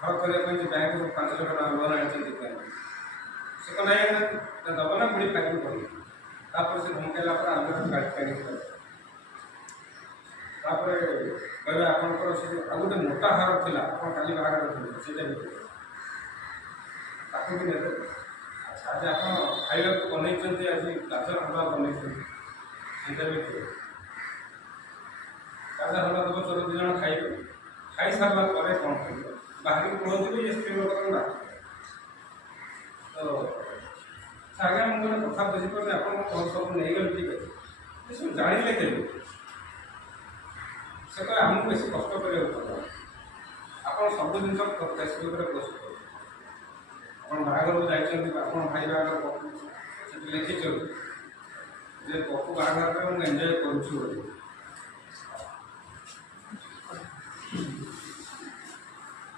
घर करने बैंक को 5 लाख टका लोन आनी से कौन आएगा दब ना पुणी फाइन पड़े तापर से धमकाइला आगे गाड़ी कहले आपंकर से आ गए मोटा हार था काली बाहर से भी नेते आज आप खाइबा बनई आज गाजर हलवा बनई सीटा भी गाजर हलवा दब 14 जन खाइबे खाई सारा पर कौन खाइए बाहर पढ़ते ये स्त्री लोक गुड़ा तो आगे मुझे कथा बुझीपारे आप सब नहीं गले ठीक अच्छे सब जाने के से कहे आमको बेस कष्ट करा आप सब जिन फेसबुक पोस्ट कर बाहागर जाइए भाई बाहर लिखिं जे पप्पू बाहर मुझे एंजय करुँ